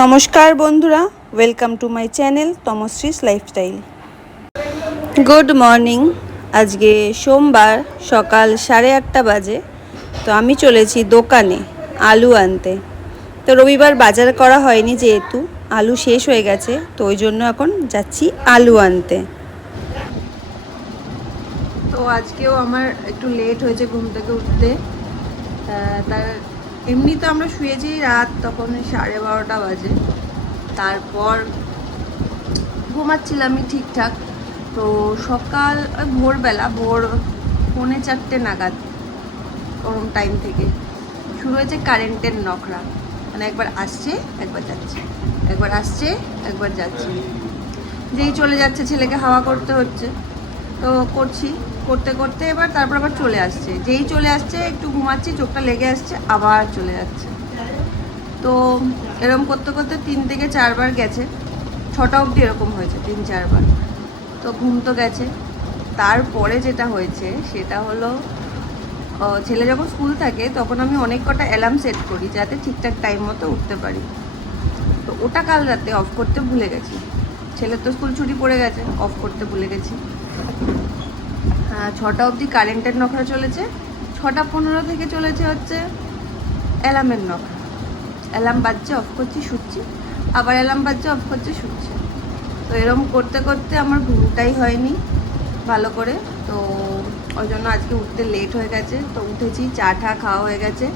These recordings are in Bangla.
নমস্কার বন্ধুরা, ওয়েলকাম টু মাই চ্যানেল তমশ্রীস লাইফস্টাইল। Good morning. আজকে সোমবার সকাল 8:30 বাজে। তো আমি চলেছি দোকানে আলু আনতে। তো রবিবার বাজার করা হয়নি, যেহেতু আলু শেষ হয়ে গেছে, তো ওই জন্য এখন যাচ্ছি আলু আনতে। তো আজকেও আমার একটু লেট হয়েছে ঘুম থেকে উঠতে। তার এমনি তো আমরা শুয়েছি রাত তখন 12:30 বাজে। তারপর ঘুমাচ্ছিলামই ঠিকঠাক। তো সকাল ভোরবেলা ভোর 3:45 নাগাদ ওরম টাইম থেকে শুরু হয়েছে কারেন্টের নখরা। মানে একবার আসছে একবার যাচ্ছে, একবার আসছে একবার যাচ্ছে। যেই চলে যাচ্ছে ছেলেকে হাওয়া করতে হচ্ছে, তো করছি, করতে করতে এবার তারপর আবার চলে আসছে। যেই চলে আসছে একটু ঘুমাচ্ছি, চোখটা লেগে আসছে, আবার চলে যাচ্ছে। তো এরকম করতে করতে 3 থেকে 4 বার গেছে, 6টা অবধি এরকম হয়েছে 3-4 বার। তো ঘুম তো গেছে। তারপরে যেটা হয়েছে সেটা হলো, ছেলে যখন স্কুল থাকে তখন আমি অনেক কটা অ্যালার্ম সেট করি যাতে ঠিকঠাক টাইম মতো উঠতে পারি। তো ওটা কাল রাতে অফ করতে ভুলে গেছি। ছেলের তো স্কুল ছুটি পড়ে গেছে, অফ করতে ভুলে গেছি। 6টা অবধি কারেন্টের নখরা চলেছে, 6:15 থেকে চলেছে হচ্ছে অ্যালার্মের নখরা। অ্যালার্ম বাজছে, অফ করছি, শুচ্ছি, আবার অ্যালার্ম বাজছে, অফ করছি, শুচ্ছি। তো এরকম করতে করতে আমার ঘুমটাই হয়নি ভালো করে। তো ওই জন্য আজকে উঠতে লেট হয়ে গেছে। তো উঠেছি, চা টা খাওয়া হয়ে গেছে,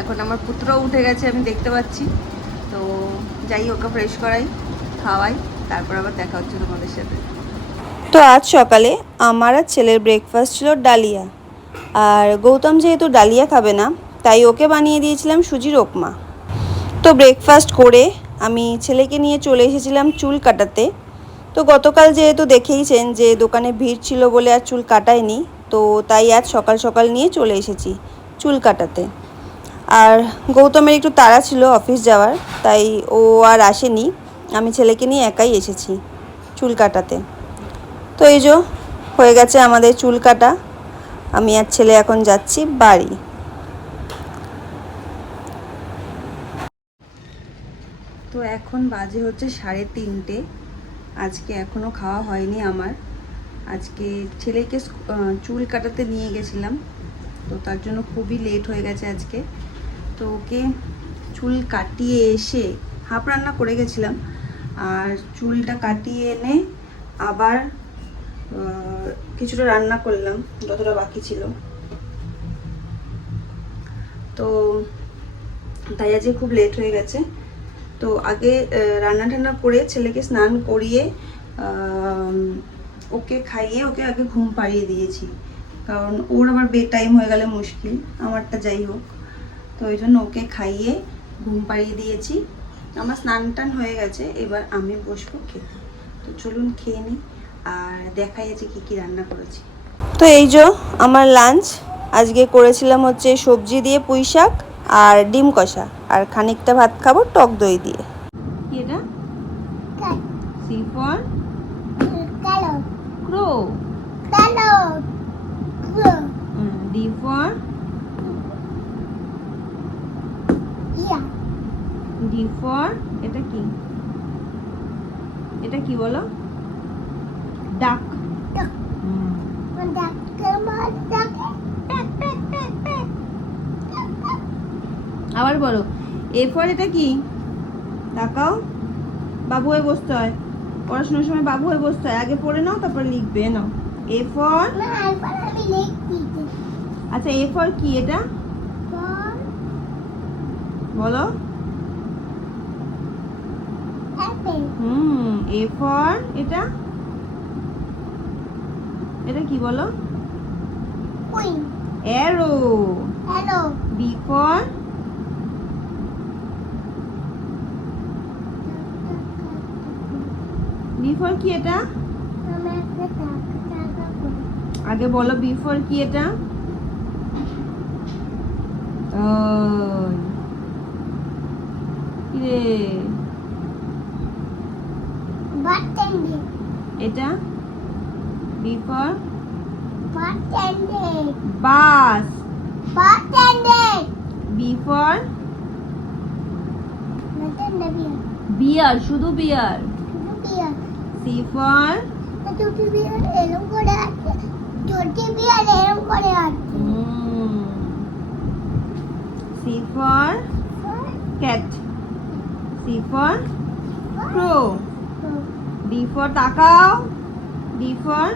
এখন আমার পুত্রও উঠে গেছে, আমি দেখতে পাচ্ছি। তো যাই, ওকে ফ্রেশ করাই, খাওয়াই, তারপর আবার দেখা হচ্ছে তোমাদের সাথে। তো আজ সকালে আমার আর ছেলের ব্রেকফাস্ট ছিল ডালিয়া। আর গৌতম যেহেতু ডালিয়া খাবে না, তাই ওকে বানিয়ে দিয়েছিলাম সুজির উপমা। তো ব্রেকফাস্ট করে আমি ছেলেকে নিয়ে চলে এসেছিলাম চুল কাটাতে। তো গতকাল যেহেতু দেখেইছেন যে দোকানে ভিড় ছিল বলে আর চুল কাটাইনি, তো তাই আজ সকাল সকাল নিয়ে চলে এসেছি চুল কাটাতে। আর গৌতমের একটু তাড়া ছিল অফিস যাওয়ার, তাই ও আর আসেনি, আমি ছেলেকে নিয়ে একাই এসেছি চুল কাটাতে। তো এই যে হয়ে গেছে আমাদের চুল কাটা। আমি আর ছেলে এখন যাচ্ছি বাড়ি। তো এখন বাজে হচ্ছে 3:30। আজকে এখনও খাওয়া হয়নি আমার। আজকে ছেলেকে চুল কাটাতে নিয়ে গেছিলাম, তো তার জন্য খুবই লেট হয়ে গেছে আজকে। তো ওকে চুল কাটিয়ে এসে হাফ রান্না করে গেছিলাম, আর চুলটা কাটিয়ে এনে আবার কিছুটা রান্না করলাম, যতটা বাকি ছিল। তো তাই আজকে খুব লেট হয়ে গেছে। তো আগে রান্না টান্না করে ছেলেকে স্নান করিয়ে ওকে খাইয়ে ওকে আগে ঘুম পাড়িয়ে দিয়েছি, কারণ ওর আবার বে টাইম হয়ে গেলে মুশকিল, আমারটা যাই হোক। তো ওই জন্য ওকে খাইয়ে ঘুম পাড়িয়ে দিয়েছি। আমার স্নান টান হয়ে গেছে, এবার আমি বসবো খেতে। তো চলুন খেয়ে নিই আর দেখাই আছে কী কী রান্না করেছি। তো এই যে আমার লাঞ্চ আজকে করেছিলাম হচ্ছে সবজি দিয়ে পুঁই শাক আর ডিম কষা, আর খানিকটা ভাত খাবো টক দই দিয়ে। এটা C for crow, D for D for এটা কি, এটা কি বলো? ডাক। আবার বলো এ ফর, এটা কি? তাকাও, বাবু হয়ে বসতে হয়, পড়াশোনার সময় বাবু হয়ে বসতে হয়, আগে পড়ে নাও তারপর লিখবে। নাও এ ফর। আচ্ছা এ ফর কি, এটা বলো। এ ফর এটা, এটা কি বলো? Arrow. B for, B for কি এটা? আগে বলো বি ফর কি এটা? কিরে এটা B for bus, B for bear, শুধু বিয়ার। বিয়ার। সি ফর ছোট বিয়ার এরকম করে আছে, ছোট বিয়ার এরকম করে আছে। C for cat, C for crow, D for তাকাও, D for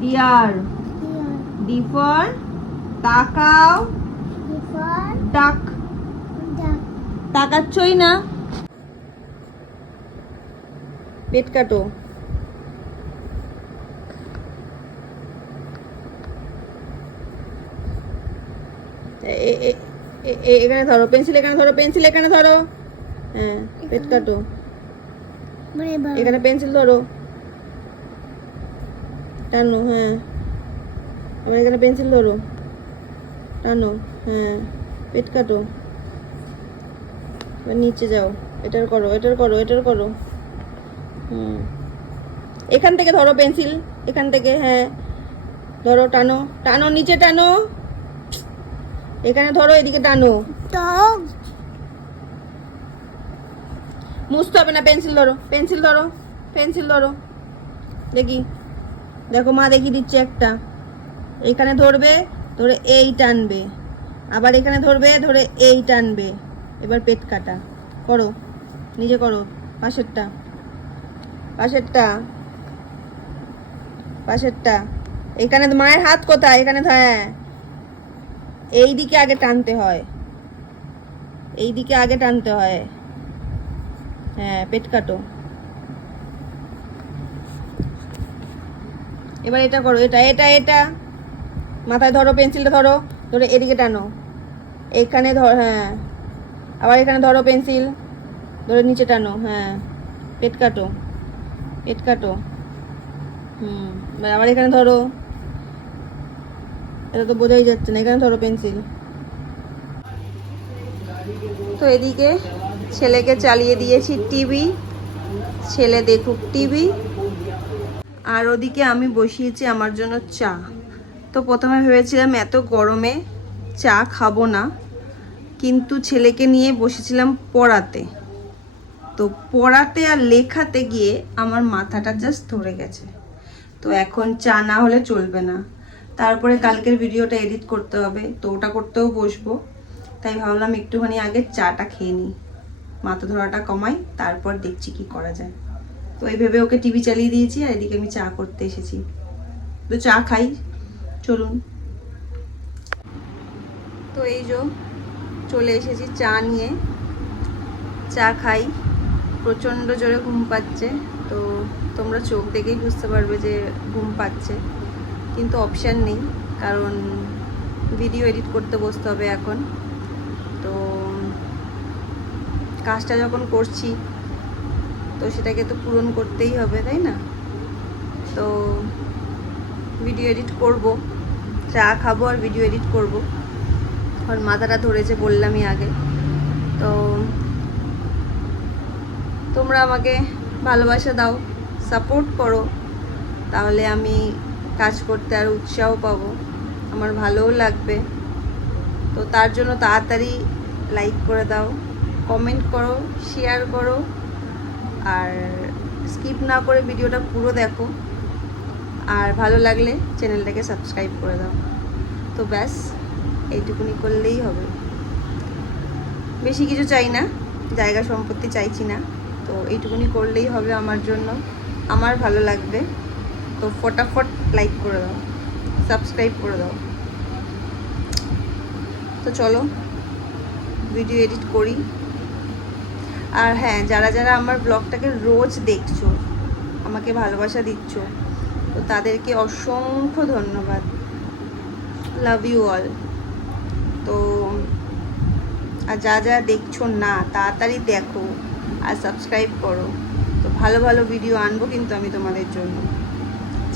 deer, D for তাকাও, ডাক। তাকাচ্ছই না, পেট কাটো। এখানে ধরো পেন্সিল, এখানে ধরো পেন্সিল, এখানে ধরো। হ্যাঁ, পেট কাটো। এখানে পেন্সিল ধরো, টানো। হ্যাঁ, আবার এখানে পেন্সিল ধরো, টানো। হ্যাঁ, পেট কাটো। এবার নিচে যাও, এটার করো, এটার করো, এটার করো। এখান থেকে ধরো পেন্সিল, এখান থেকে। হ্যাঁ, ধরো, টানো, টানো, নিচে টানো। এখানে ধরো, এদিকে টানো। মুছতে হবে না, পেন্সিল ধরো, পেন্সিল ধরো, পেন্সিল ধরো। দেখি, দেখো মা দেখিয়ে দিচ্ছে একটা। এইখানে ধরবে, ধরে এই টানবে, আবার এখানে ধরবে, ধরে এই টানবে। এবার পেট কাটা করো, নিজে করো। পাশেরটা, পাশেরটা, পাশেরটা। এখানে মায়ের হাত কোথায়? এখানে। হ্যাঁ, এই দিকে আগে টানতে হয়, এই দিকে আগে টানতে হয়। হ্যাঁ, পেট কাটো। এবার এটা করো, এটা, এটা, এটা। মাথায় ধরো, পেন্সিলটা ধরো, ধরে এদিকে টানো। এইখানে ধর। হ্যাঁ, আবার এখানে ধরো পেন্সিল, ধরে নিচে টানো। হ্যাঁ, পেট কাটো, পেট কাটো। আবার এখানে ধরো, এটা তো বোঝাই যাচ্ছে না। এখানে ধরো পেন্সিল। তো এদিকে ছেলেকে চালিয়ে দিয়েছি টিভি, ছেলে দেখুক টিভি। আর ওদিকে আমি বসিয়েছি আমার জন্য চা। তো প্রথমে ভেবেছিলাম এত গরমে চা খাবো না, কিন্তু ছেলেকে নিয়ে বসেছিলাম পড়াতে। তো পড়াতে আর লেখাতে গিয়ে আমার মাথাটা জাস্ট ধরে গেছে। তো এখন চা না হলে চলবে না। তারপরে কালকের ভিডিওটা এডিট করতে হবে, তো ওটা করতেও বসবো। তাই ভাবলাম একটুখানি আগে চাটা খেয়ে নিই, মাথা ধরাটা কমাই, তারপর দেখছি কি করা যায়। তো এই ভেবে ওকে টিভি চালিয়ে দিয়েছি, আর এদিকে আমি চা করতে এসেছি। তো চা খাই, চলুন। তো এই যে চলে এসেছি চা নিয়ে, চা খাই। প্রচণ্ড জোরে ঘুম পাচ্ছে, তো তোমরা চোখ দেখেই বুঝতে পারবে যে ঘুম পাচ্ছে, কিন্তু অপশান নেই, কারণ ভিডিও এডিট করতে বসতে হবে এখন। তো কাজটা যখন করছি, তো সেটাকে তো পূরণ করতেই হবে, তাই না? তো ভিডিও এডিট করব, চা খাবো আর ভিডিও এডিট করব। আর মাথাটা ধরেছে বললামই আগে। তো তোমরা আমাকে ভালোবাসা দাও, সাপোর্ট করো, তাহলে আমি কাজ করতে আর উৎসাহ পাবো, আমার ভালোও লাগবে। তো তার জন্য তাড়াতাড়ি লাইক করে দাও, কমেন্ট করো, শেয়ার করো, আর স্কিপ না করে ভিডিওটা পুরো দেখো। আর ভালো লাগলে চ্যানেলটাকে সাবস্ক্রাইব করে দাও। তো ব্যাস এইটুকুনি করলেই হবে, বেশি কিছু চাই না, জায়গা সম্পত্তি চাইছি না। তো এইটুকুনি করলেই হবে আমার জন্য, আমার ভালো লাগবে। তো ফটাফট লাইক করে দাও, সাবস্ক্রাইব করে দাও। তো চলো ভিডিও এডিট করি। আর হ্যাঁ, যারা যারা আমার ব্লগটাকে রোজ দেখছো, আমাকে ভালোবাসা দিচ্ছ, তো তাদেরকে অসংখ্য ধন্যবাদ। Love you all. তো আর যা যা দেখছো না, তাড়াতাড়ি দেখো আর সাবস্ক্রাইব করো। তো ভালো ভালো ভিডিও আনবো কিন্তু আমি তোমাদের জন্য,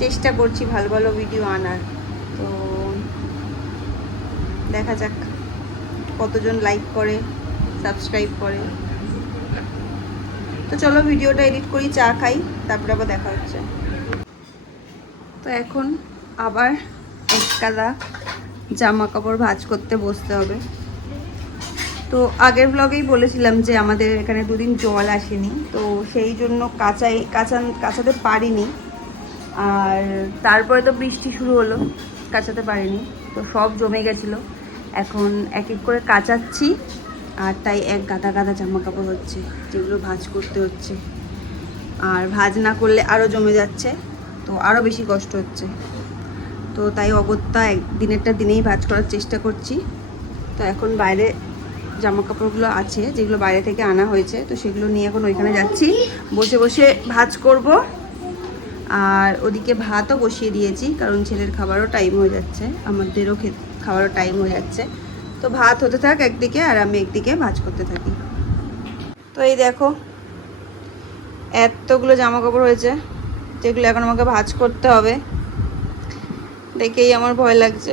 চেষ্টা করছি ভালো ভালো ভিডিও আনার। তো দেখা যাক কতজন লাইক করে, সাবস্ক্রাইব করে। তো চলো ভিডিওটা এডিট করি, চা খাই, তারপরে আবার দেখা হচ্ছে। তো এখন আবার এক কাদা জামা কাপড় ভাঁজ করতে বসতে হবে। তো আগের ব্লগেই বলেছিলাম যে আমাদের এখানে দুদিন জল আসেনি, তো সেই জন্য কাচাতে পারিনি। আর তারপরে তো বৃষ্টি শুরু হলো, কাচাতে পারিনি, তো সব জমে গেছিলো। এখন এক এক করে কাচাচ্ছি, আর তাই এক গাদা গাদা জামা কাপড় হচ্ছে, যেগুলো ভাঁজ করতে হচ্ছে। আর ভাঁজ না করলে আরও জমে যাচ্ছে, তো আরও বেশি কষ্ট হচ্ছে। তো তাই অগত্যা দিনেরটা দিনেই ভাঁজ করার চেষ্টা করছি। তো এখন বাইরে জামা কাপড়গুলো আছে, যেগুলো বাইরে থেকে আনা হয়েছে, তো সেগুলো নিয়ে এখন ওইখানে যাচ্ছি, বসে বসে ভাঁজ করব। আর ওদিকে ভাতও বসিয়ে দিয়েছি, কারণ ছেলের খাবারও টাইম হয়ে যাচ্ছে, আমাদেরও খাবারও টাইম হয়ে যাচ্ছে। তো ভাত হতে থাক একদিকে, আর আমি একদিকে ভাঁজ করতে থাকি। তো এই দেখো এতগুলো জামা কাপড় হয়েছে, যেগুলো এখন আমাকে ভাঁজ করতে হবে। দেখেই আমার ভয় লাগছে,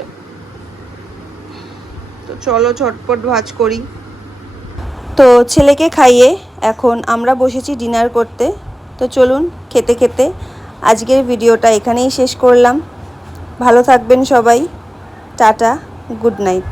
তো চলো ঝটপট ভাঁজ করি। তো ছেলেকে খাইয়ে এখন আমরা বসেছি ডিনার করতে। তো চলুন খেতে খেতে আজকের ভিডিওটা এখানেই শেষ করলাম। ভালো থাকবেন সবাই, টাটা, গুড নাইট।